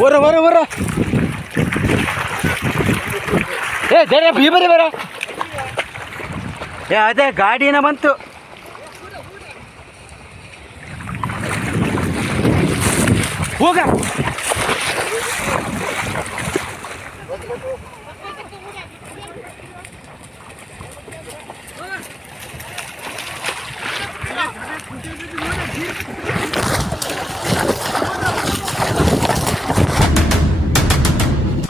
ಬರ ಬರ ಬರ. ಏ ಜರ ಬಿ ಬರಿ ಬರ. ಏ ಅದೇ ಗಾಡಿನ ಬಂತು. ಹೋಗ.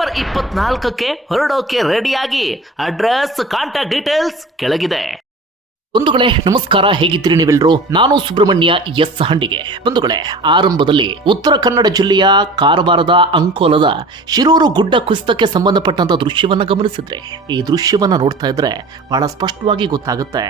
ಇಪ್ಪತ್ನಾಲ್ಕಕ್ಕೆ ಹೊರಡೋಕೆ ರೆಡಿಯಾಗಿ ಅಡ್ರೆಸ್ ಕಾಂಟ್ಯಾಕ್ಟ್ ಡೀಟೇಲ್ಸ್ ಕೆಳಗಿದೆ. ಬಂಧುಗಳೇ, ನಮಸ್ಕಾರ, ಹೇಗಿದ್ದೀರಿ ನೀವೆಲ್ಲರೂ ನಾನು ಸುಬ್ರಹ್ಮಣ್ಯ ಎಸ್ ಹಂಡಿಗೆ. ಬಂಧುಗಳೇ, ಆರಂಭದಲ್ಲಿ ಉತ್ತರ ಕನ್ನಡ ಜಿಲ್ಲೆಯ ಕಾರವಾರದ ಅಂಕೋಲದ ಶಿರೂರು ಗುಡ್ಡ ಕುಸಿತಕ್ಕೆ ಸಂಬಂಧಪಟ್ಟಂತ ದೃಶ್ಯವನ್ನ ಗಮನಿಸಿದ್ರೆ. ಈ ದೃಶ್ಯವನ್ನ ನೋಡ್ತಾ ಇದ್ರೆ ಬಹಳ ಸ್ಪಷ್ಟವಾಗಿ ಗೊತ್ತಾಗುತ್ತೆ.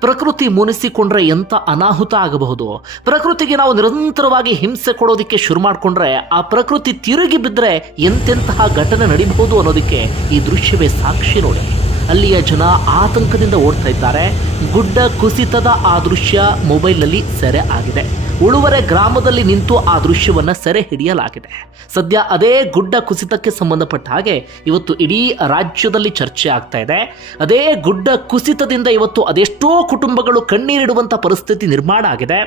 ಪ್ರಕೃತಿ ಮುನಿಸಿಕೊಂಡ್ರೆ ಎಂತ ಅನಾಹುತ ಆಗಬಹುದು? ಪ್ರಕೃತಿಗೆ ನಾವು ನಿರಂತರವಾಗಿ ಹಿಂಸೆ ಕೊಡೋದಕ್ಕೆ ಶುರು ಮಾಡಿಕೊಂಡ್ರೆ ಆ ಪ್ರಕೃತಿ ತಿರುಗಿ ಬಿದ್ದರೆ ಎಂತೆಂತಹ ಘಟನೆ ನಡೀಬಹುದು ಅನ್ನೋದಕ್ಕೆ ಈ ದೃಶ್ಯವೇ ಸಾಕ್ಷಿ ನೋಡಿ. ಅಲ್ಲಿಯ ಜನ ಆತಂಕದಿಂದ ಓಡ್ತಾ ಇದ್ದಾರೆ. ಗುಡ್ಡ ಕುಸಿತದ ಆ ದೃಶ್ಯ ಮೊಬೈಲ್ನಲ್ಲಿ ಸೆರೆ ಆಗಿದೆ. ಉಳುವರೆ ಗ್ರಾಮದಲ್ಲಿ ನಿಂತು ಆ ದೃಶ್ಯವನ್ನು ಸೆರೆ ಹಿಡಿಯಲಾಗಿದೆ. ಸದ್ಯ ಅದೇ ಗುಡ್ಡ ಕುಸಿತಕ್ಕೆ ಸಂಬಂಧಪಟ್ಟ ಹಾಗೆ ಇವತ್ತು ಇಡೀ ರಾಜ್ಯದಲ್ಲಿ ಚರ್ಚೆ ಆಗ್ತಾ ಇದೆ. ಅದೇ ಗುಡ್ಡ ಕುಸಿತದಿಂದ ಇವತ್ತು ಅದೆಷ್ಟೋ ಕುಟುಂಬಗಳು ಕಣ್ಣೀರಿಡುವಂಥ ಪರಿಸ್ಥಿತಿ ನಿರ್ಮಾಣ ಆಗಿದೆ.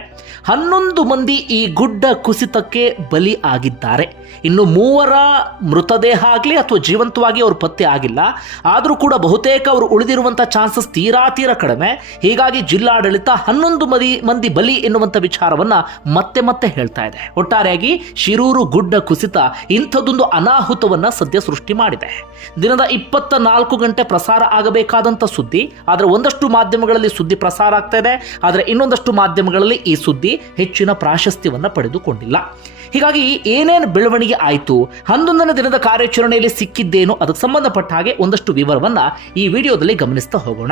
ಹನ್ನೊಂದು ಮಂದಿ ಈ ಗುಡ್ಡ ಕುಸಿತಕ್ಕೆ ಬಲಿ ಆಗಿದ್ದಾರೆ. ಇನ್ನು ಮೂವರ ಮೃತದೇಹ ಆಗಲಿ ಅಥವಾ ಜೀವಂತವಾಗಿ ಅವರು ಪತ್ತೆ ಆಗಿಲ್ಲ. ಆದರೂ ಕೂಡ ಬಹುತೇಕ ಅವರು ಉಳಿದಿರುವಂಥ ಚಾನ್ಸಸ್ ತೀರಾ ತೀರ ಕಡಿಮೆ. ಹೀಗಾಗಿ ಜಿಲ್ಲಾಡಳಿತ ಹನ್ನೊಂದು ಮದಿ ಮಂದಿ ಬಲಿ ಎನ್ನುವಂಥ ವಿಚಾರವನ್ನ ಮತ್ತೆ ಮತ್ತೆ ಹೇಳ್ತಾ ಇದೆ. ಒಟ್ಟಾರೆಯಾಗಿ ಶಿರೂರು ಗುಡ್ಡ ಕುಸಿತ ಇಂಥದ್ದೊಂದು ಅನಾಹುತವನ್ನ ಸದ್ಯ ಸೃಷ್ಟಿ ಮಾಡಿದೆ. ದಿನದ ಇಪ್ಪತ್ತ ನಾಲ್ಕು ಗಂಟೆ ಪ್ರಸಾರ ಆಗಬೇಕಾದಂಥ ಸುದ್ದಿ, ಆದರೆ ಒಂದಷ್ಟು ಮಾಧ್ಯಮಗಳಲ್ಲಿ ಸುದ್ದಿ ಪ್ರಸಾರ ಆಗ್ತಾ ಇದೆ, ಆದರೆ ಇನ್ನೊಂದಷ್ಟು ಮಾಧ್ಯಮಗಳಲ್ಲಿ ಈ ಸುದ್ದಿ ಹೆಚ್ಚಿನ ಪ್ರಾಶಸ್ತ್ಯವನ್ನ ಪಡೆದುಕೊಂಡಿಲ್ಲ. ಹೀಗಾಗಿ ಏನೇನು ಬೆಳವಣಿಗೆ ಆಯಿತು, ಹನ್ನೊಂದನೇ ದಿನದ ಕಾರ್ಯಾಚರಣೆಯಲ್ಲಿ ಸಿಕ್ಕಿದ್ದೇನು, ಅದಕ್ಕೆ ಸಂಬಂಧಪಟ್ಟ ಹಾಗೆ ಒಂದಷ್ಟು ವಿವರವನ್ನ ಈ ವಿಡಿಯೋದಲ್ಲಿ ಗಮನಿಸ್ತಾ ಹೋಗೋಣ.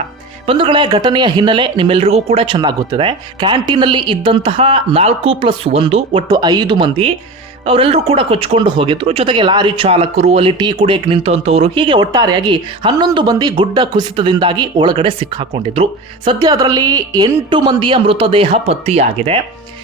ಬಂಧುಗಳೇ, ಘಟನೆಯ ಹಿನ್ನೆಲೆ ನಿಮ್ಮೆಲ್ಲರಿಗೂ ಕೂಡ ಚೆನ್ನಾಗಿ ಗೊತ್ತಿದೆ ಕ್ಯಾಂಟೀನಲ್ಲಿ ಇದ್ದಂತಹ ನಾಲ್ಕು ಪ್ಲಸ್ ಒಂದು, ಒಟ್ಟು ಐದು ಮಂದಿ, ಅವರೆಲ್ಲರೂ ಕೂಡ ಕೊಚ್ಕೊಂಡು ಹೋಗಿದ್ರು. ಜೊತೆಗೆ ಲಾರಿ ಚಾಲಕರು, ಅಲ್ಲಿ ಟೀ ಕುಡಿಯಕ್ಕೆ ನಿಂತಂಥವ್ರು ಹೀಗೆ ಒಟ್ಟಾರೆಯಾಗಿ ಹನ್ನೊಂದು ಮಂದಿ ಗುಡ್ಡ ಕುಸಿತದಿಂದಾಗಿ ಒಳಗಡೆ ಸಿಕ್ಕಾಕೊಂಡಿದ್ರು. ಸದ್ಯ ಅದರಲ್ಲಿ ಎಂಟು ಮಂದಿಯ ಮೃತದೇಹ ಪತ್ತೆಯಾಗಿದೆ.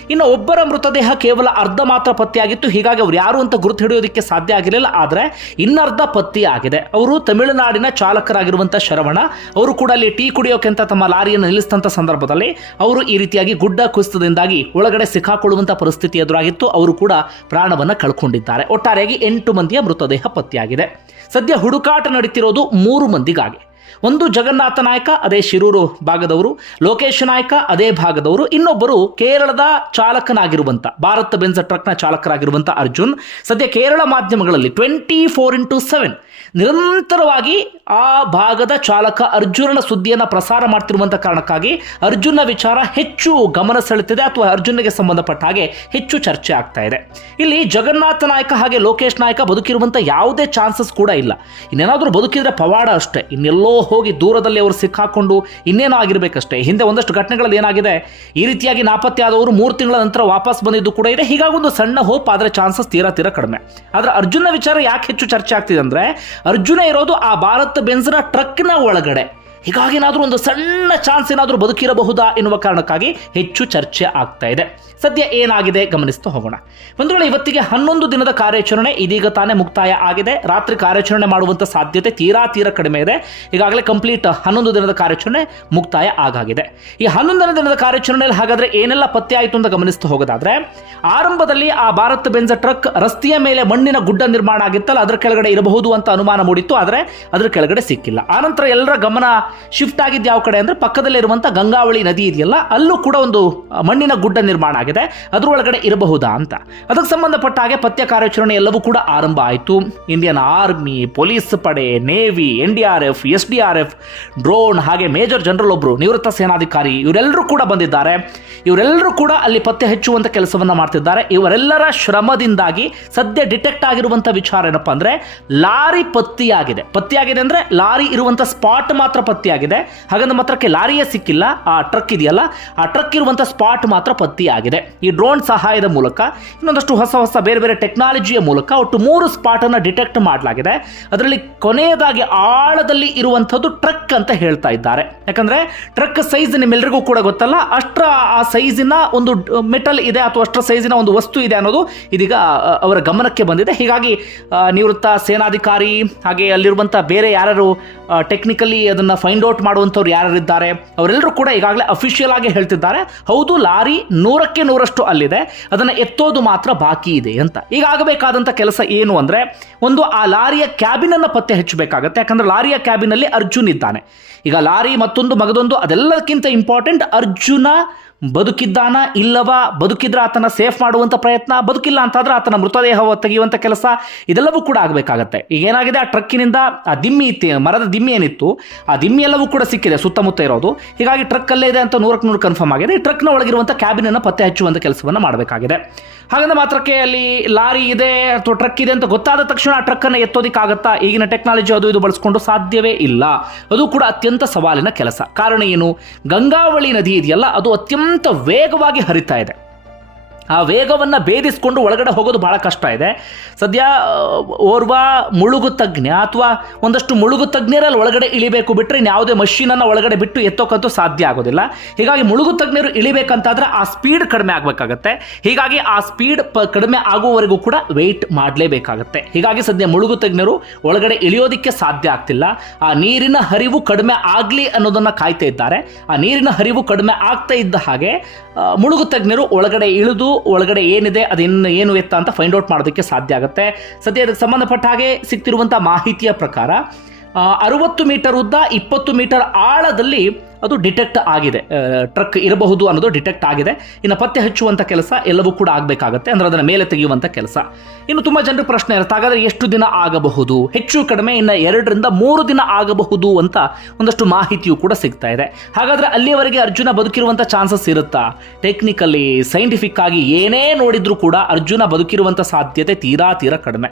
ಇನ್ನು ಒಬ್ಬರ ಮೃತದೇಹ ಕೇವಲ ಅರ್ಧ ಮಾತ್ರ ಪತ್ತೆಯಾಗಿತ್ತು. ಹೀಗಾಗಿ ಅವ್ರು ಯಾರು ಅಂತ ಗುರುತು ಹಿಡಿಯೋದಕ್ಕೆ ಸಾಧ್ಯ ಆಗಿರಲಿಲ್ಲ. ಆದರೆ ಇನ್ನರ್ಧ ಪತ್ತೆಯಾಗಿದೆ ಅವರು ತಮಿಳುನಾಡಿನ ಚಾಲಕರಾಗಿರುವಂಥ ಶರವಣ, ಅವರು ಕೂಡ ಅಲ್ಲಿ ಟೀ ಕುಡಿಯೋಕೆ ಅಂತ ತಮ್ಮ ಲಾರಿಯನ್ನು ನಿಲ್ಲಿಸಿದಂಥ ಸಂದರ್ಭದಲ್ಲಿ ಅವರು ಈ ರೀತಿಯಾಗಿ ಗುಡ್ಡ ಕುಸಿತದಿಂದಾಗಿ ಒಳಗಡೆ ಸಿಕ್ಕಾಕೊಳ್ಳುವಂಥ ಪರಿಸ್ಥಿತಿ ಎದುರಾಗಿತ್ತು. ಅವರು ಕೂಡ ಪ್ರಾಣವನ್ನು ಕಳ್ಕೊಂಡಿದ್ದಾರೆ. ಒಟ್ಟಾರೆಯಾಗಿ ಎಂಟು ಮಂದಿಯ ಮೃತದೇಹ ಪತ್ತೆಯಾಗಿದೆ. ಸದ್ಯ ಹುಡುಕಾಟ ನಡೀತಿರೋದು ಮೂರು ಮಂದಿಗಾಗಿ. ಒಂದು ಜಗನ್ನಾಥ ನಾಯಕ, ಅದೇ ಶಿರೂರು ಭಾಗದವರು, ಲೋಕೇಶ್ ನಾಯಕ, ಅದೇ ಭಾಗದವರು, ಇನ್ನೊಬ್ಬರು ಕೇರಳದ ಚಾಲಕನಾಗಿರುವಂಥ ಭಾರತ್ ಬೆನ್ಸ್ ಟ್ರಕ್ನ ಚಾಲಕರಾಗಿರುವಂಥ ಅರ್ಜುನ್. ಸದ್ಯ ಕೇರಳ ಮಾಧ್ಯಮಗಳಲ್ಲಿ ಟ್ವೆಂಟಿ ಫೋರ್ ಇಂಟು ಸೆವೆನ್ ನಿರಂತರವಾಗಿ ಆ ಭಾಗದ ಚಾಲಕ ಅರ್ಜುನನ ಸುದ್ದಿಯನ್ನು ಪ್ರಸಾರ ಮಾಡ್ತಿರುವಂಥ ಕಾರಣಕ್ಕಾಗಿ ಅರ್ಜುನ ವಿಚಾರ ಹೆಚ್ಚು ಗಮನ ಸೆಳೆತಿದೆ ಅಥವಾ ಅರ್ಜುನಿಗೆ ಸಂಬಂಧಪಟ್ಟ ಹಾಗೆ ಹೆಚ್ಚು ಚರ್ಚೆ ಆಗ್ತಾ ಇದೆ. ಇಲ್ಲಿ ಜಗನ್ನಾಥ ನಾಯಕ ಹಾಗೆ ಲೋಕೇಶ್ ನಾಯಕ ಬದುಕಿರುವಂಥ ಯಾವುದೇ ಚಾನ್ಸಸ್ ಕೂಡ ಇಲ್ಲ. ಇನ್ನೇನಾದರೂ ಬದುಕಿದ್ರೆ ಪವಾಡ ಅಷ್ಟೇ. ಇನ್ನೆಲ್ಲೋ ಹೋಗಿ ದೂರದಲ್ಲಿ ಅವರು ಸಿಕ್ಕಾಕೊಂಡು ಇನ್ನೇನೋ ಆಗಿರಬೇಕಷ್ಟೇ ಹಿಂದೆ ಒಂದಷ್ಟು ಘಟನೆಗಳಲ್ಲಿ ಏನಾಗಿದೆ, ಈ ರೀತಿಯಾಗಿ ನಾಪತ್ತೆ ಆದವರು ಮೂರು ತಿಂಗಳ ನಂತರ ವಾಪಸ್ ಬಂದಿದ್ದು ಕೂಡ ಇದೆ. ಹೀಗಾಗಿ ಒಂದು ಸಣ್ಣ ಹೋಪ್ ಆದರೆ ಚಾನ್ಸಸ್ ತೀರಾ ತೀರಾ ಕಡಿಮೆ. ಆದರೆ ಅರ್ಜುನ ವಿಚಾರ ಯಾಕೆ ಹೆಚ್ಚು ಚರ್ಚೆ ಆಗ್ತಿದೆ ಅಂದರೆ ಅರ್ಜುನ ಇರೋದು ಆ ಭಾರತ್ ಬೆನ್ಸ್ನ ಟ್ರಕ್ನ ಒಳಗಡೆ. ಹೀಗಾಗಿ ಏನಾದರೂ ಒಂದು ಸಣ್ಣ ಚಾನ್ಸ್ ಏನಾದರೂ ಬದುಕಿರಬಹುದಾ ಎನ್ನುವ ಕಾರಣಕ್ಕಾಗಿ ಹೆಚ್ಚು ಚರ್ಚೆ ಆಗ್ತಾ ಇದೆ. ಸದ್ಯ ಏನಾಗಿದೆ ಗಮನಿಸ್ತಾ ಹೋಗೋಣ. ಒಂದು ವೇಳೆ ಇವತ್ತಿಗೆ ಹನ್ನೊಂದು ದಿನದ ಕಾರ್ಯಾಚರಣೆ ಇದೀಗ ತಾನೇ ಮುಕ್ತಾಯ ಆಗಿದೆ. ರಾತ್ರಿ ಕಾರ್ಯಾಚರಣೆ ಮಾಡುವಂಥ ಸಾಧ್ಯತೆ ತೀರಾ ತೀರಾ ಕಡಿಮೆ ಇದೆ. ಈಗಾಗಲೇ ಕಂಪ್ಲೀಟ್ ಹನ್ನೊಂದು ದಿನದ ಕಾರ್ಯಾಚರಣೆ ಮುಕ್ತಾಯ ಆಗಾಗಿದೆ. ಈ ಹನ್ನೊಂದನೇ ದಿನದ ಕಾರ್ಯಾಚರಣೆಯಲ್ಲಿ ಹಾಗಾದರೆ ಏನೆಲ್ಲ ಪತ್ತೆ ಆಯಿತು ಅಂತ ಗಮನಿಸ್ತಾ ಹೋಗೋದಾದ್ರೆ, ಆರಂಭದಲ್ಲಿ ಆ ಭಾರತ್ ಬೆಂಜ ಟ್ರಕ್ ರಸ್ತೆಯ ಮೇಲೆ ಮಣ್ಣಿನ ಗುಡ್ಡ ನಿರ್ಮಾಣ ಆಗಿತ್ತಲ್ಲ, ಅದರ ಕೆಳಗಡೆ ಇರಬಹುದು ಅಂತ ಅನುಮಾನ ಮೂಡಿತ್ತು, ಆದರೆ ಅದರ ಕೆಳಗಡೆ ಸಿಕ್ಕಿಲ್ಲ. ಆನಂತರ ಎಲ್ಲರ ಗಮನ ಶಿಫ್ಟ್ ಆಗಿದ್ದು ಯಾವ ಕಡೆ ಅಂದರೆ ಪಕ್ಕದಲ್ಲಿರುವಂಥ ಗಂಗಾವಳಿ ನದಿ ಇದೆಯಲ್ಲ, ಅಲ್ಲೂ ಕೂಡ ಒಂದು ಮಣ್ಣಿನ ಗುಡ್ಡ ನಿರ್ಮಾಣ ಆಗಿದೆ. ಅದರೊಳಗಡೆ ಇರಬಹುದಾ ಅಂತ. ಅದಕ್ಕೆ ಸಂಬಂಧಪಟ್ಟ ಹಾಗೆ ಪತ್ಯ ಕಾರ್ಯಾಚರಣೆ ಎಲ್ಲವೂ ಕೂಡ ಆರಂಭ ಆಯಿತು. ಇಂಡಿಯನ್ ಆರ್ಮಿ ಪೊಲೀಸ್ ಪಡೆ navy N D R F S D R F drone ಹಾಗೆ ಮೇಜರ್ ಜನರಲ್ ಒಬ್ರು, ನಿವೃತ್ತ ಸೇನಾಧಿಕಾರಿ, ಇವರೆಲ್ಲರೂ ಕೂಡ ಬಂದಿದ್ದಾರೆ. ಇವರೆಲ್ಲರೂ ಕೂಡ ಅಲ್ಲಿ ಪತ್ತೆ ಹೆಚ್ಚುವಂಥ ಕೆಲಸವನ್ನು ಮಾಡ್ತಿದ್ದಾರೆ. ಇವರೆಲ್ಲರ ಶ್ರಮದಿಂದಾಗಿ ಸದ್ಯ ಡಿಟೆಕ್ಟ್ ಆಗಿರುವಂಥ ವಿಚಾರ ಏನಪ್ಪಾ ಅಂದ್ರೆ, ಲಾರಿ ಪತ್ತೆಯಾಗಿದೆ. ಪತ್ತೆಯಾಗಿದೆ ಅಂದ್ರೆ ಲಾರಿ ಇರುವಂಥ ಸ್ಪಾಟ್ ಮಾತ್ರ ಪತ್ತೆಯಾಗಿದೆ. ಹಾಗಂದ್ರೆ ಮಾತ್ರಕ್ಕೆ ಲಾರಿಯೇ ಸಿಕ್ಕಿಲ್ಲ. ಆ ಟ್ರಕ್ ಇದೆಯಲ್ಲ, ಆ ಟ್ರಕ್ ಇರುವಂಥ ಸ್ಪಾಟ್ ಮಾತ್ರ ಪತ್ತೆಯಾಗಿದೆ. ಈ ಡ್ರೋನ್ ಸಹಾಯದ ಮೂಲಕ ಇನ್ನೊಂದಷ್ಟು ಹೊಸ ಹೊಸ ಬೇರೆ ಬೇರೆ ಟೆಕ್ನಾಲಜಿಯ ಮೂಲಕ ಒಟ್ಟು ಮೂರು ಸ್ಪಾಟ್ ಅನ್ನ ಡಿಟೆಕ್ಟ್ ಮಾಡಲಾಗಿದೆ. ಅದರಲ್ಲಿ ಕೊನೆಯದಾಗಿ ಆಳದಲ್ಲಿ ಇರುವಂಥದ್ದು ಟ್ರಕ್ ಅಂತ ಹೇಳ್ತಾ ಇದ್ದಾರೆ. ಯಾಕಂದ್ರೆ ಟ್ರಕ್ ಸೈಜ್ ನಿಮ್ಮೆಲ್ಲರಿಗೂ ಕೂಡ ಗೊತ್ತಲ್ಲ, ಅಷ್ಟರ ಆ ಸೈಜಿನ ಒಂದು ಮೆಟಲ್ ಇದೆ ಅಥವಾ ಅಷ್ಟರ ಸೈಜಿನ ಒಂದು ವಸ್ತು ಇದೆ ಅನ್ನೋದು ಇದೀಗ ಅವರ ಗಮನಕ್ಕೆ ಬಂದಿದೆ. ಹೀಗಾಗಿ ನಿವೃತ್ತ ಸೇನಾಧಿಕಾರಿ ಹಾಗೆ ಅಲ್ಲಿರುವಂಥ ಬೇರೆ ಯಾರು ಟೆಕ್ನಿಕಲಿ ಅದನ್ನ ಫೈಂಡ್ ಔಟ್ ಮಾಡುವಂಥವ್ರು ಯಾರಿದ್ದಾರೆ ಅವರೆಲ್ಲರೂ ಕೂಡ ಈಗಾಗಲೇ ಅಫಿಷಿಯಲ್ ಆಗಿ ಹೇಳ್ತಿದ್ದಾರೆ. ಹೌದು, ಲಾರಿ ನೂರಕ್ಕೆ ನೂರಷ್ಟು ಅಲ್ಲಿದೆ, ಅದನ್ನು ಎತ್ತೋದು ಮಾತ್ರ ಬಾಕಿ ಇದೆ ಅಂತ. ಈಗ ಆಗಬೇಕಾದಂಥ ಕೆಲಸ ಏನು ಅಂದರೆ, ಒಂದು ಆ ಲಾರಿಯ ಕ್ಯಾಬಿನನ್ನು ಪತ್ತೆ ಹಚ್ಚಬೇಕಾಗತ್ತೆ. ಯಾಕಂದರೆ ಲಾರಿಯ ಕ್ಯಾಬಿನಲ್ಲಿ ಅರ್ಜುನ್ ಇದ್ದಾನೆ. ಈಗ ಲಾರಿ ಮತ್ತೊಂದು ಮಗದೊಂದು ಅದೆಲ್ಲಕ್ಕಿಂತ ಇಂಪಾರ್ಟೆಂಟ್ ಅರ್ಜುನ ಬದುಕಿದ್ದಾನ ಇಲ್ಲವ? ಬದುಕಿದ್ರೆ ಆತನ ಸೇಫ್ ಮಾಡುವಂಥ ಪ್ರಯತ್ನ, ಬದುಕಿಲ್ಲ ಅಂತಾದ್ರೆ ಆತನ ಮೃತದೇಹ ತೆಗೆಯುವಂಥ ಕೆಲಸ, ಇದೆಲ್ಲವೂ ಕೂಡ ಆಗಬೇಕಾಗತ್ತೆ. ಈಗ ಏನಾಗಿದೆ? ಆ ಟ್ರಕ್ಕಿನಿಂದ ಆ ದಿಮ್ಮಿ ಇತ್ತು, ಮರದ ದಿಮ್ಮಿ ಏನಿತ್ತು, ಆ ದಿಮ್ಮಿ ಎಲ್ಲವೂ ಕೂಡ ಸಿಕ್ಕಿದೆ, ಸುತ್ತಮುತ್ತ ಇರೋದು. ಹೀಗಾಗಿ ಟ್ರಕ್ ಅಲ್ಲೇ ಇದೆ ಅಂತ ನೂರಕ್ಕೆ ನೂರು ಕನ್ಫರ್ಮ್ ಆಗಿದೆ. ಈ ಟ್ರಕ್ನ ಒಳಗಿರುವಂಥ ಕ್ಯಾಬಿನನ್ನು ಪತ್ತೆ ಹಚ್ಚುವಂಥ ಕೆಲಸವನ್ನು ಮಾಡಬೇಕಾಗಿದೆ. ಹಾಗಂದ ಮಾತ್ರಕ್ಕೆ ಅಲ್ಲಿ ಲಾರಿ ಇದೆ ಅಥವಾ ಟ್ರಕ್ ಇದೆ ಅಂತ ಗೊತ್ತಾದ ತಕ್ಷಣ ಆ ಟ್ರಕ್ಕನ್ನು ಎತ್ತೋದಿಕ್ಕಾಗತ್ತಾ? ಈಗಿನ ಟೆಕ್ನಾಲಜಿ ಅದು ಇದು ಬಳಸ್ಕೊಂಡು ಸಾಧ್ಯವೇ ಇಲ್ಲ. ಅದು ಕೂಡ ಅತ್ಯಂತ ಸವಾಲಿನ ಕೆಲಸ. ಕಾರಣ ಏನು? ಗಂಗಾವಳಿ ನದಿ ಇದೆಯಲ್ಲ, ಅದು ಅತ್ಯಂತ ವೇಗವಾಗಿ ಹರಿತಾ ಇದೆ. ಆ ವೇಗವನ್ನು ಭೇದಿಸ್ಕೊಂಡು ಒಳಗಡೆ ಹೋಗೋದು ಭಾಳ ಕಷ್ಟ ಇದೆ. ಸದ್ಯ ಓರ್ವ ಮುಳುಗು ತಜ್ಞ ಅಥವಾ ಒಂದಷ್ಟು ಮುಳುಗು ತಜ್ಞರಲ್ಲಿ ಒಳಗಡೆ ಇಳಿಬೇಕು ಬಿಟ್ಟರೆ ಯಾವುದೇ ಮಷೀನನ್ನು ಒಳಗಡೆ ಬಿಟ್ಟು ಎತ್ತೋಕ್ಕಂತೂ ಸಾಧ್ಯ ಆಗೋದಿಲ್ಲ. ಹೀಗಾಗಿ ಮುಳುಗು ತಜ್ಞರು ಇಳಿಬೇಕಂತಾದ್ರೆ ಆ ಸ್ಪೀಡ್ ಕಡಿಮೆ ಆಗಬೇಕಾಗತ್ತೆ. ಹೀಗಾಗಿ ಆ ಸ್ಪೀಡ್ ಪ, ಕಡಿಮೆ ಆಗುವವರೆಗೂ ಕೂಡ ವೆಯ್ಟ್ ಮಾಡಲೇಬೇಕಾಗತ್ತೆ. ಹೀಗಾಗಿ ಸದ್ಯ ಮುಳುಗು ತಜ್ಞರು ಒಳಗಡೆ ಇಳಿಯೋದಕ್ಕೆ ಸಾಧ್ಯ ಆಗ್ತಿಲ್ಲ. ಆ ನೀರಿನ ಹರಿವು ಕಡಿಮೆ ಆಗಲಿ ಅನ್ನೋದನ್ನು ಕಾಯ್ತಾ ಇದ್ದಾರೆ. ಆ ನೀರಿನ ಹರಿವು ಕಡಿಮೆ ಆಗ್ತಾ ಇದ್ದ ಹಾಗೆ ಮುಳುಗು ತಜ್ಞರು ಒಳಗಡೆ ಇಳಿದು ಒಳಗಡೆ ಏನಿದೆ, ಅದೇನು, ಏನು ಎತ್ತ ಅಂತ ಫೈಂಡ್ ಔಟ್ ಮಾಡೋದಕ್ಕೆ ಸಾಧ್ಯ ಆಗುತ್ತೆ. ಸದ್ಯ ಅದಕ್ಕೆ ಸಂಬಂಧಪಟ್ಟ ಹಾಗೆ ಸಿಗ್ತಿರುವಂಥ ಮಾಹಿತಿಯ ಪ್ರಕಾರ ಅರುವತ್ತು ಅರವತ್ತು ಮೀಟರ್ ಉದ್ದ ಇಪ್ಪತ್ತು ಮೀಟರ್ ಆಳದಲ್ಲಿ ಅದು ಡಿಟೆಕ್ಟ್ ಆಗಿದೆ. ಟ್ರಕ್ ಇರಬಹುದು ಅನ್ನೋದು ಡಿಟೆಕ್ಟ್ ಆಗಿದೆ. ಇನ್ನು ಪತ್ತೆ ಹಚ್ಚುವಂಥ ಕೆಲಸ ಎಲ್ಲವೂ ಕೂಡ ಆಗಬೇಕಾಗತ್ತೆ. ಅಂದರೆ ಅದನ್ನು ಮೇಲೆ ತೆಗೆಯುವಂಥ ಕೆಲಸ. ಇನ್ನು ತುಂಬ ಜನರಿಗೆ ಪ್ರಶ್ನೆ ಇರುತ್ತೆ. ಹಾಗಾದರೆ ಎಷ್ಟು ದಿನ ಆಗಬಹುದು? ಹೆಚ್ಚು ಕಡಿಮೆ ಇನ್ನು ಎರಡರಿಂದ ಮೂರು ದಿನ ಆಗಬಹುದು ಅಂತ ಒಂದಷ್ಟು ಮಾಹಿತಿಯು ಕೂಡ ಸಿಗ್ತಾ ಇದೆ. ಹಾಗಾದರೆ ಅಲ್ಲಿಯವರೆಗೆ ಅರ್ಜುನ ಬದುಕಿರುವಂಥ ಚಾನ್ಸಸ್ ಇರುತ್ತಾ? ಟೆಕ್ನಿಕಲಿ ಸೈಂಟಿಫಿಕ್ ಆಗಿ ಏನೇ ನೋಡಿದರೂ ಕೂಡ ಅರ್ಜುನ ಬದುಕಿರುವಂಥ ಸಾಧ್ಯತೆ ತೀರಾ ತೀರಾ ಕಡಿಮೆ.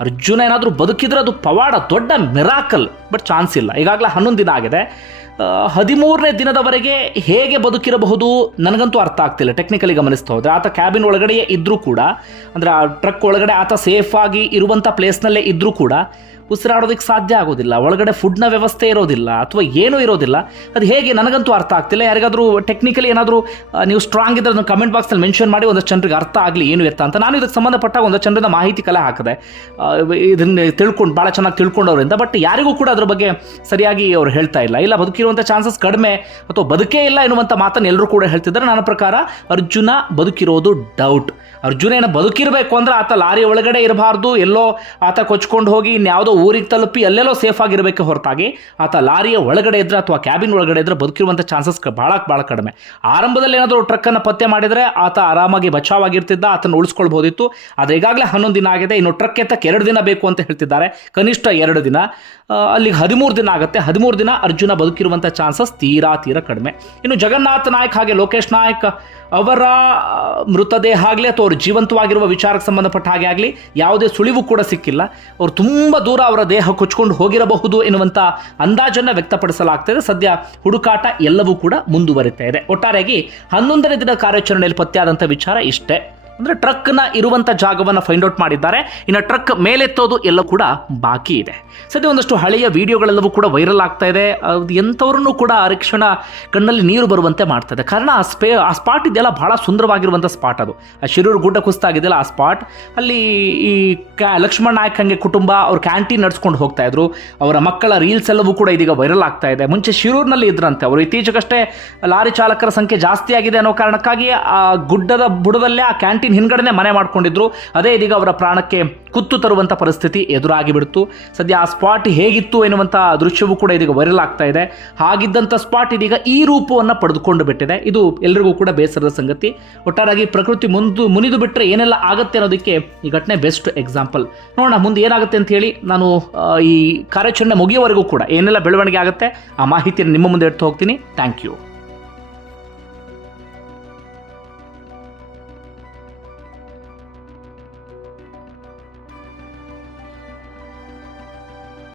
ಅರ್ಜುನ ಏನಾದರೂ ಬದುಕಿದ್ರೆ ಅದು ಪವಾಡ ದೊಡ್ಡ ಮಿರಾಕಲ್ ಬಟ್ ಚಾನ್ಸ್ ಇಲ್ಲ. ಈಗಾಗಲೇ ಹನ್ನೊಂದು ದಿನ ಆಗಿದೆ. ಆ, ಹದಿಮೂರನೇ ದಿನದವರೆಗೆ ಹೇಗೆ ಬದುಕಿರಬಹುದು ನನಗಂತೂ ಅರ್ಥ ಆಗ್ತಿಲ್ಲ. ಟೆಕ್ನಿಕಲಿ ಗಮನಿಸ್ತಾ ಹೋದ್ರೆ ಆತ ಕ್ಯಾಬಿನ್ ಒಳಗಡೆಯೇ ಇದ್ರೂ ಕೂಡ, ಅಂದ್ರೆ ಆ ಟ್ರಕ್ ಒಳಗಡೆ ಆತ ಸೇಫ್ ಆಗಿ ಇರುವಂಥ ಪ್ಲೇಸ್ನಲ್ಲೇ ಇದ್ರೂ ಕೂಡ ಉಸಿರಾಡೋದಕ್ಕೆ ಸಾಧ್ಯ ಆಗೋದಿಲ್ಲ. ಒಳಗಡೆ ಫುಡ್ನ ವ್ಯವಸ್ಥೆ ಇರೋದಿಲ್ಲ ಅಥವಾ ಏನೂ ಇರೋದಿಲ್ಲ. ಅದು ಹೇಗೆ ನನಗಂತೂ ಅರ್ಥ ಆಗ್ತಿಲ್ಲ. ಯಾರಿಗಾದರೂ ಟೆಕ್ನಿಕಲಿ ಏನಾದರೂ ನೀವು ಸ್ಟ್ರಾಂಗ್ ಇದ್ದರೆ ಅದನ್ನು ಕಮೆಂಟ್ ಬಾಕ್ಸಲ್ಲಿ ಮೆನ್ಷನ್ ಮಾಡಿ ಒಂದಷ್ಟು ಜನರಿಗೆ ಅರ್ಥ ಆಗಲಿ, ಏನು ಎತ್ತ ಅಂತ. ನಾನು ಇದಕ್ಕೆ ಸಂಬಂಧಪಟ್ಟ ಒಂದಷ್ಟು ಜನರಿಂದ ಮಾಹಿತಿ ಕಲೆ ಹಾಕಿದೆ ಇದನ್ನು ತಿಳ್ಕೊಂಡು ಭಾಳ ಚೆನ್ನಾಗಿ ತಿಳ್ಕೊಂಡವರಿಂದ ಬಟ್ ಯಾರಿಗೂ ಕೂಡ ಅದ್ರ ಬಗ್ಗೆ ಸರಿಯಾಗಿ ಅವರು ಹೇಳ್ತಾ ಇಲ್ಲ. ಇಲ್ಲ, ಬದುಕಿರುವಂಥ ಚಾನ್ಸಸ್ ಕಡಿಮೆ ಅಥವಾ ಬದುಕೇ ಇಲ್ಲ ಎನ್ನುವಂಥ ಮಾತನ್ನು ಎಲ್ಲರೂ ಕೂಡ ಹೇಳ್ತಿದ್ದಾರೆ. ನನ್ನ ಪ್ರಕಾರ ಅರ್ಜುನ ಬದುಕಿರೋದು ಡೌಟ್ ಅರ್ಜುನ ಏನೋ ಬದುಕಿರಬೇಕು ಅಂದ್ರೆ ಆತ ಲಾರಿ ಒಳಗಡೆ ಇರಬಾರ್ದು. ಎಲ್ಲೋ ಆತ ಕೊಚ್ಕೊಂಡು ಹೋಗಿ ಇನ್ಯಾವುದೋ ಊರಿಗೆ ತಲುಪಿ ಅಲ್ಲೆಲ್ಲೋ ಸೇಫ್ ಆಗಿರಬೇಕು ಹೊರತಾಗಿ, ಆತ ಲಾರಿಯ ಒಳಗಡೆ ಇದ್ರೆ ಅಥವಾ ಕ್ಯಾಬಿನ್ ಒಳಗಡೆ ಇದ್ರೆ ಬದುಕಿರುವಂಥ ಚಾನ್ಸಸ್ ಭಾಳ ಭಾಳ ಕಡಿಮೆ. ಆರಂಭದಲ್ಲಿ ಏನಾದರೂ ಟ್ರಕ್ಕನ್ನು ಪತ್ತೆ ಮಾಡಿದರೆ ಆತ ಆರಾಮಾಗಿ ಬಚಾವಾಗಿರ್ತಿದ್ದ, ಆತನ ಉಳಿಸ್ಕೊಳ್ಬೋದಿತ್ತು ಆದರೆ ಈಗಾಗಲೇ ಹನ್ನೊಂದು ದಿನ ಆಗಿದೆ, ಇನ್ನು ಟ್ರಕ್ ಎತ್ತಕ್ಕೆ ಎರಡು ದಿನ ಬೇಕು ಅಂತ ಹೇಳ್ತಿದ್ದಾರೆ. ಕನಿಷ್ಠ ಎರಡು ದಿನ. ಅಲ್ಲಿಗೆ ಹದಿಮೂರು ದಿನ ಆಗುತ್ತೆ. ಹದಿಮೂರು ದಿನ ಅರ್ಜುನ ಬದುಕಿರುವಂಥ ಚಾನ್ಸಸ್ ತೀರಾ ತೀರಾ ಕಡಿಮೆ. ಇನ್ನು ಜಗನ್ನಾಥ್ ನಾಯಕ್ ಹಾಗೆ ಲೋಕೇಶ್ ನಾಯಕ್ ಅವರ ಮೃತದೇಹ ಆಗಲಿ ಅಥವಾ ಅವರು ಜೀವಂತವಾಗಿರುವ ವಿಚಾರಕ್ಕೆ ಸಂಬಂಧಪಟ್ಟ ಹಾಗೆ ಆಗಲಿ, ಯಾವುದೇ ಸುಳಿವು ಕೂಡ ಸಿಕ್ಕಿಲ್ಲ. ಅವರು ತುಂಬ ದೂರ ಅವರ ದೇಹ ಕೊಚ್ಕೊಂಡು ಹೋಗಿರಬಹುದು ಎನ್ನುವಂಥ ಅಂದಾಜನ್ನು ವ್ಯಕ್ತಪಡಿಸಲಾಗ್ತದೆ. ಸದ್ಯ ಹುಡುಕಾಟ ಎಲ್ಲವೂ ಕೂಡ ಮುಂದುವರಿತಾ ಇದೆ. ಒಟ್ಟಾರೆಯಾಗಿ ಹನ್ನೊಂದನೇ ದಿನ ಕಾರ್ಯಾಚರಣೆಯಲ್ಲಿ ಪತ್ತೆಯಾದಂಥ ವಿಚಾರ ಇಷ್ಟೇ. ಅಂದರೆ ಟ್ರಕ್ನ ಇರುವಂಥ ಜಾಗವನ್ನು ಫೈಂಡ್ ಔಟ್ ಮಾಡಿದ್ದಾರೆ. ಇನ್ನು ಟ್ರಕ್ ಮೇಲೆತ್ತೋದು ಎಲ್ಲ ಕೂಡ ಬಾಕಿ ಇದೆ. ಸದ್ಯ ಒಂದಷ್ಟು ಹಳೆಯ ವಿಡಿಯೋಗಳೆಲ್ಲವೂ ಕೂಡ ವೈರಲ್ ಆಗ್ತಾ ಇದೆ. ಅದು ಎಂಥವ್ರನ್ನೂ ಕೂಡ ಆ ರಕ್ಷಣ ಕಣ್ಣಲ್ಲಿ ನೀರು ಬರುವಂತೆ ಮಾಡ್ತದೆ. ಕಾರಣ ಆ ಸ್ಪೇ, ಆ ಸ್ಪಾಟ್ ಇದೆಯಲ್ಲ, ಬಹಳ ಸುಂದರವಾಗಿರುವಂಥ ಸ್ಪಾಟ್ ಅದು. ಆ ಶಿರೂರು ಗುಡ್ಡ ಕುಸ್ತಾಗಿದೆಯಲ್ಲ ಆ ಸ್ಪಾಟ್. ಅಲ್ಲಿ ಈ ಕ್ಯಾ ಲಕ್ಷ್ಮಣ್ ನಾಯಕ್ ಹಂಗೆ ಕುಟುಂಬ ಅವ್ರ ಕ್ಯಾಂಟೀನ್ ನಡ್ಸ್ಕೊಂಡು ಹೋಗ್ತಾ ಇದ್ರು. ಅವರ ಮಕ್ಕಳ ರೀಲ್ಸ್ ಎಲ್ಲವೂ ಕೂಡ ಇದೀಗ ವೈರಲ್ ಆಗ್ತಾ ಇದೆ. ಮುಂಚೆ ಶಿರೂರಿನಲ್ಲಿ ಇದ್ರಂತೆ. ಅವರು ಇತ್ತೀಚೆಗಷ್ಟೇ ಲಾರಿ ಚಾಲಕರ ಸಂಖ್ಯೆ ಜಾಸ್ತಿ ಆಗಿದೆ ಅನ್ನೋ ಕಾರಣಕ್ಕಾಗಿ ಆ ಗುಡ್ಡದ ಬುಡದಲ್ಲೇ ಆ ಕ್ಯಾಂಟೀನ್ ಹಿಂದ್ಗಡೆನೆ ಮನೆ ಮಾಡ್ಕೊಂಡಿದ್ರು. ಅದೇ ಇದೀಗ ಅವರ ಪ್ರಾಣಕ್ಕೆ ಕುತ್ತು ತರುವಂಥ ಪರಿಸ್ಥಿತಿ ಎದುರಾಗಿಬಿಡ್ತು ಸದ್ಯ ಆ ಸ್ಪಾಟ್ ಹೇಗಿತ್ತು ಎನ್ನುವಂಥ ದೃಶ್ಯವೂ ಕೂಡ ಇದೀಗ ವೈರಲ್ ಆಗ್ತಾ ಇದೆ. ಹಾಗಿದ್ದಂಥ ಸ್ಪಾಟ್ ಇದೀಗ ಈ ರೂಪವನ್ನು ಪಡೆದುಕೊಂಡು ಬಿಟ್ಟಿದೆ. ಇದು ಎಲ್ರಿಗೂ ಕೂಡ ಬೇಸರದ ಸಂಗತಿ. ಒಟ್ಟಾರಾಗಿ ಪ್ರಕೃತಿ ಮುಂದು ಮುನಿದು ಬಿಟ್ಟರೆ ಏನೆಲ್ಲ ಆಗುತ್ತೆ ಅನ್ನೋದಕ್ಕೆ ಈ ಘಟನೆ ಬೆಸ್ಟ್ ಎಕ್ಸಾಂಪಲ್ ನೋಡೋಣ, ಮುಂದೆ ಏನಾಗುತ್ತೆ ಅಂತ ಹೇಳಿ ನಾನು ಈ ಕಾರ್ಯಾಚರಣೆ ಮುಗಿಯೋವರೆಗೂ ಕೂಡ ಏನೆಲ್ಲ ಬೆಳವಣಿಗೆ ಆಗುತ್ತೆ ಆ ಮಾಹಿತಿಯನ್ನು ನಿಮ್ಮ ಮುಂದೆ ಇಡ್ತಾ ಹೋಗ್ತೀನಿ. Thank you